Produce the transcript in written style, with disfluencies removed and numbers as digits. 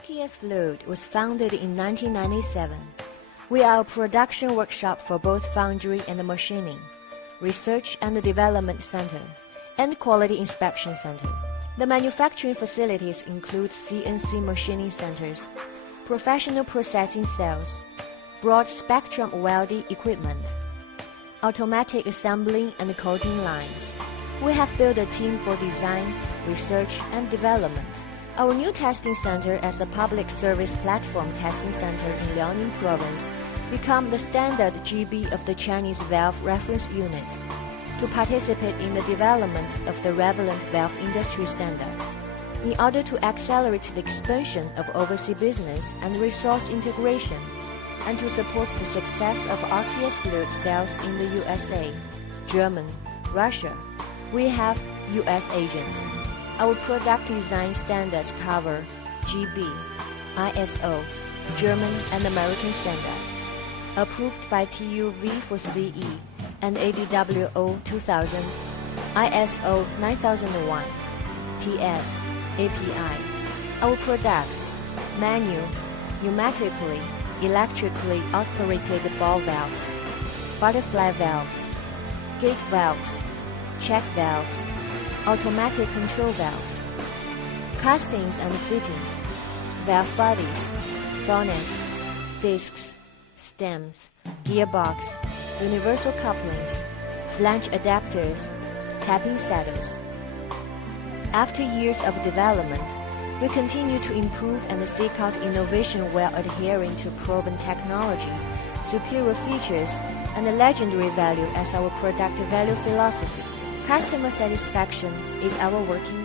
RKSfluid was founded in 1997. We are a production workshop for both foundry and machining, research and development center, and quality inspection center. The manufacturing facilities include CNC machining centers, professional processing cells, broad-spectrum welding equipment, automatic assembling and coating lines. We have built a team for design, research, and development. Our new testing center as a public service platform testing center in Liaoning Province become the standard GB of the Chinese valve reference unit to participate in the development of the relevant valve industry standards. In order to accelerate the expansion of overseas business and resource integration, and to support the success of RKSfluid sales in the USA, Germany, Russia, we have US agent. Our product design standards cover GB, ISO, German and American standard, approved by TÜV for CE and ADWO 2000, ISO 9001, TS, API. Our products, manual, pneumatically, electrically operated ball valves, butterfly valves, gate valves, check valves, automatic control valves, castings and fittings, valve bodies, bonnets, discs, stems, gearbox, universal couplings, flange adapters, tapping saddles. After years of development, we continue to improve and seek out innovation while adhering to proven technology, superior features, and legendary value as our product value philosophy. Customer satisfaction is our working